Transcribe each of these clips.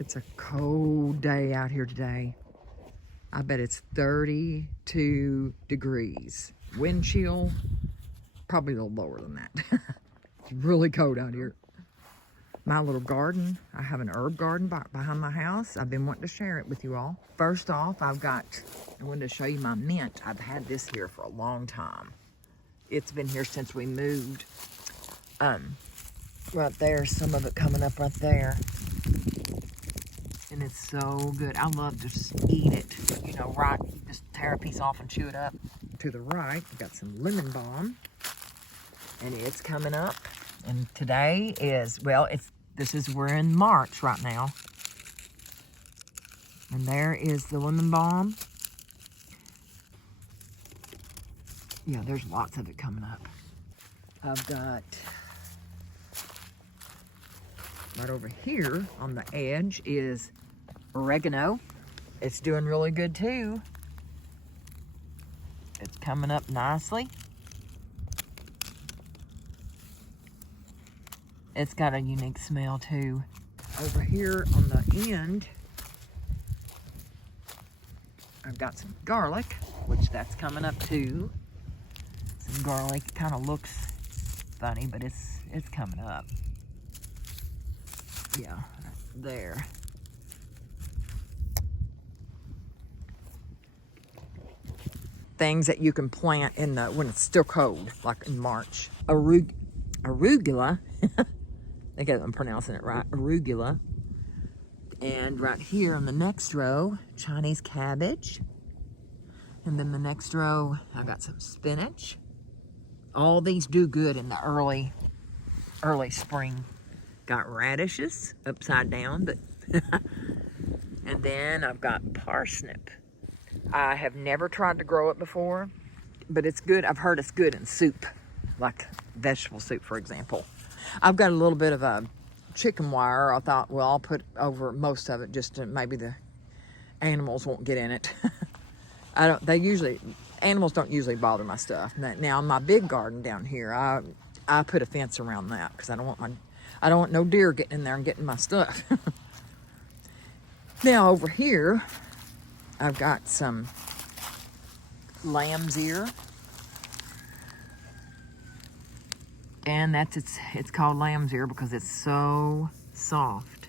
It's a cold day out here today. I bet it's 32 degrees. Wind chill, probably a little lower than that. It's really cold out here. My little garden, I have an herb garden behind my house. I've been wanting to share it with you all. First off, I wanted to show you my mint. I've had this here for a long time. It's been here since we moved. Right there, some of it coming up right there. And it's so good. I love to just eat it. You know, right, just tear a piece off and chew it up. To the right, we got some lemon balm. And it's coming up. And today is, well, we're in March right now. And there is the lemon balm. Yeah, there's lots of it coming up. I've got, right over here on the edge is oregano. It's doing really good too. It's coming up nicely. It's got a unique smell too. Over here on the end, I've got some garlic, which that's coming up too. Some garlic kind of looks funny, but it's coming up. Yeah, there. Things that you can plant in when it's still cold, like in March. Arugula. I think I'm pronouncing it right. Arugula. And right here on the next row, Chinese cabbage. And then the next row, I got some spinach. All these do good in the early spring. Got radishes upside down, but and then I've got parsnip. I have never tried to grow it before, but it's good. I've heard it's good in soup, like vegetable soup, for example. I've got a little bit of a chicken wire. I thought, well, I'll put over most of it just to maybe the animals won't get in it. Animals don't usually bother my stuff. Now, in my big garden down here, I put a fence around that because I don't want no deer getting in there and getting my stuff. Now over here, I've got some lamb's ear. And it's called lamb's ear because it's so soft.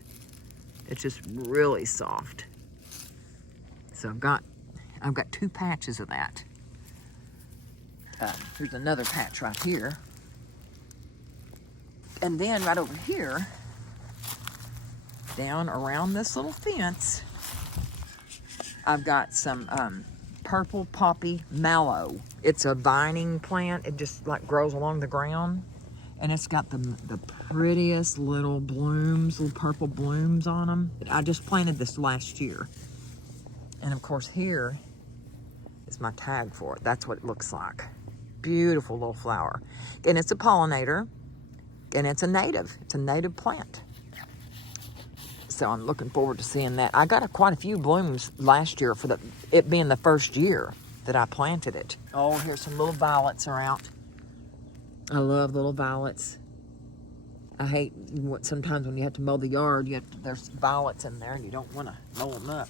It's just really soft. So I've got 2 patches of that. Here's another patch right here. And then right over here, down around this little fence, I've got some purple poppy mallow. It's a vining plant. It just like grows along the ground. And it's got the prettiest little blooms, little purple blooms on them. I just planted this last year. And of course here is my tag for it. That's what it looks like. Beautiful little flower. And it's a pollinator. And it's a native. It's a native plant. So I'm looking forward to seeing that. I got quite a few blooms last year for it being the first year that I planted it. Oh, here's some little violets are out. I love little violets. I hate sometimes when you have to mow the yard, there's violets in there and you don't want to mow them up.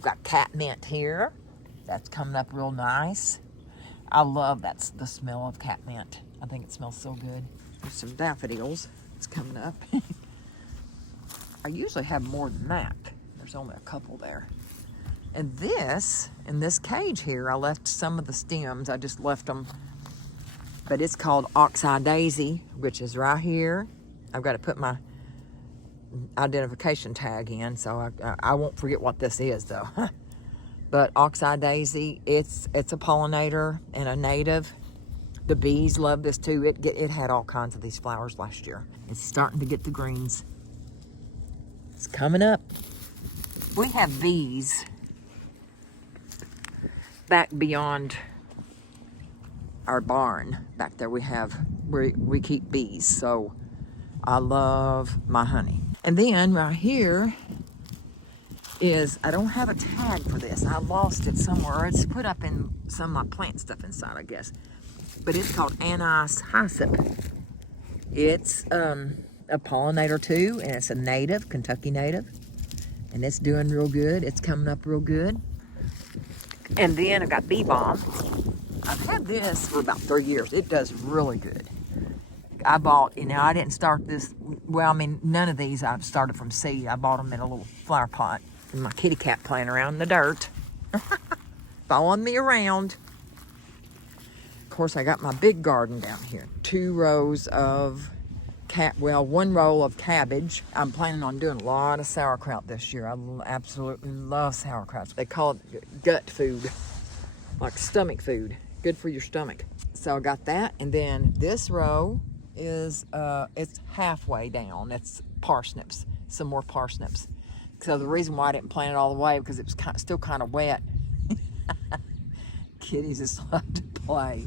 Got catmint here. That's coming up real nice. I love the smell of catmint. I think it smells so good. There's some daffodils. It's coming up. I usually have more than that. There's only a couple there. And in this cage here, I left some of the stems. I just left them. But it's called oxeye daisy, which is right here. I've got to put my identification tag in, so I won't forget what this is, though. But oxeye daisy, it's a pollinator and a native. The bees love this too. It had all kinds of these flowers last year. It's starting to get the greens. It's coming up. We have bees back beyond our barn. Back there we keep bees, so I love my honey. And then right here is, I don't have a tag for this. I lost it somewhere. It's put up in some of my plant stuff inside, I guess. But it's called anise hyssop. It's a a pollinator too, and it's a native, Kentucky native. And it's doing real good. It's coming up real good. And then I got Bee Balm. I've had this for about 3 years. It does really good. I bought, I didn't start this, well, I mean, none of these I've started from seed. I bought them in a little flower pot. And my kitty cat playing around in the dirt. Following me around. Of course, I got my big garden down here. 2 rows of, 1 row of cabbage. I'm planning on doing a lot of sauerkraut this year. I absolutely love sauerkraut. They call it gut food, like stomach food. Good for your stomach. So I got that, and then this row is, it's halfway down. It's parsnips, some more parsnips. So the reason why I didn't plant it all the way, because it was still kind of wet. Kitties just love to play.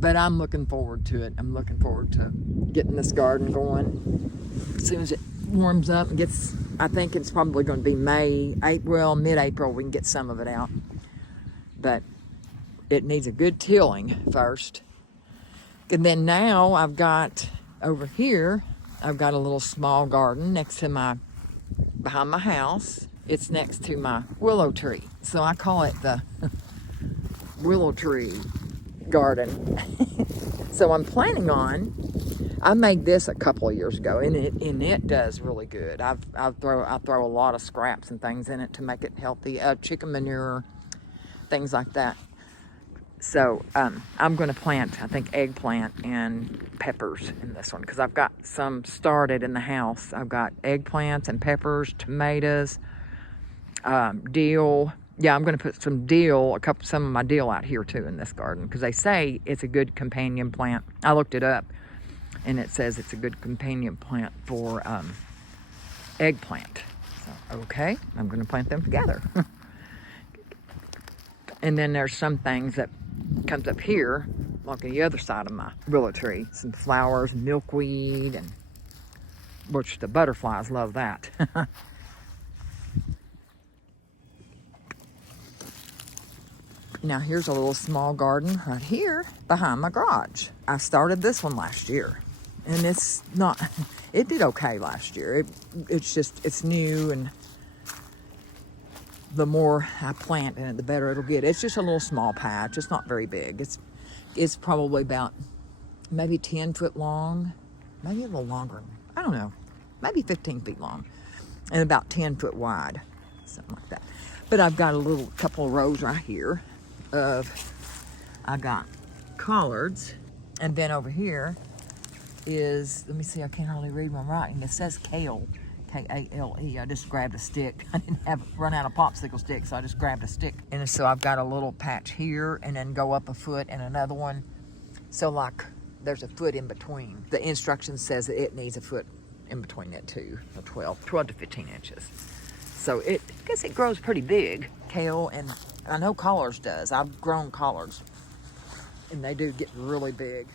But I'm looking forward to it. I'm looking forward to getting this garden going. As soon as it warms up and gets, I think it's probably going to be mid-April, we can get some of it out. But it needs a good tilling first. And then now I've got, over here, I've got a little small garden behind my house. It's next to my willow tree. So I call it the willow tree garden. So I'm planning on, I made this a couple of years ago, and it does really good. I throw a lot of scraps and things in it to make it healthy. Chicken manure, things like that. So I'm going to plant, I think, eggplant and peppers in this one, because I've got some started in the house. I've got eggplants and peppers, tomatoes, dill. Yeah, I'm going to put some of my dill out here too in this garden, because they say it's a good companion plant. I looked it up, and it says it's a good companion plant for eggplant. So, okay, I'm going to plant them together. And then there's some things that comes up here, like on the other side of my willow tree. Some flowers, milkweed, and which the butterflies love that. Now here's a little small garden right here behind my garage. I started this one last year, and it did okay last year. It's new, and the more I plant in it, the better it'll get. It's just a little small patch. It's not very big. It's probably about maybe 10 foot long, maybe a little longer. I don't know, maybe 15 feet long, and about 10 foot wide, something like that. But I've got a couple of rows right here I got collards, and then over here is, let me see, I can't hardly read my writing. It says kale. K-A-L-E. I just grabbed a stick. I didn't run out of popsicle sticks, so I just grabbed a stick. And so I've got a little patch here, and then go up a foot and another one. So like there's a foot in between. The instruction says that it needs a foot in between it too, 12 to 15 inches. So I guess it grows pretty big, kale, and I know collards does. I've grown collards, and they do get really big.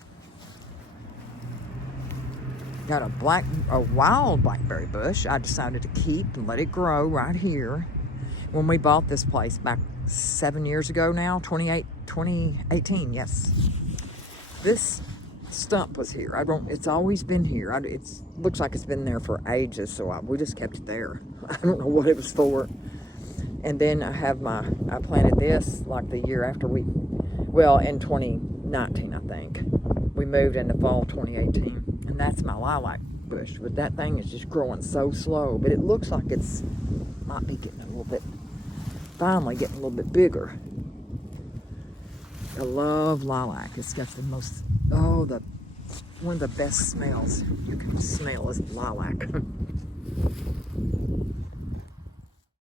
Got a wild blackberry bush I decided to keep and let it grow right here. When we bought this place back 7 years ago now, 2018, yes. This stump was here. It's always been here. It looks like it's been there for ages, so we just kept it there. I don't know what it was for. And then I planted this like the year after in 2019, I think. We moved in the fall 2018. And that's my lilac bush, but that thing is just growing so slow. But it looks like might be getting finally getting a little bit bigger. I love lilac. It's got one of the best smells you can smell is lilac.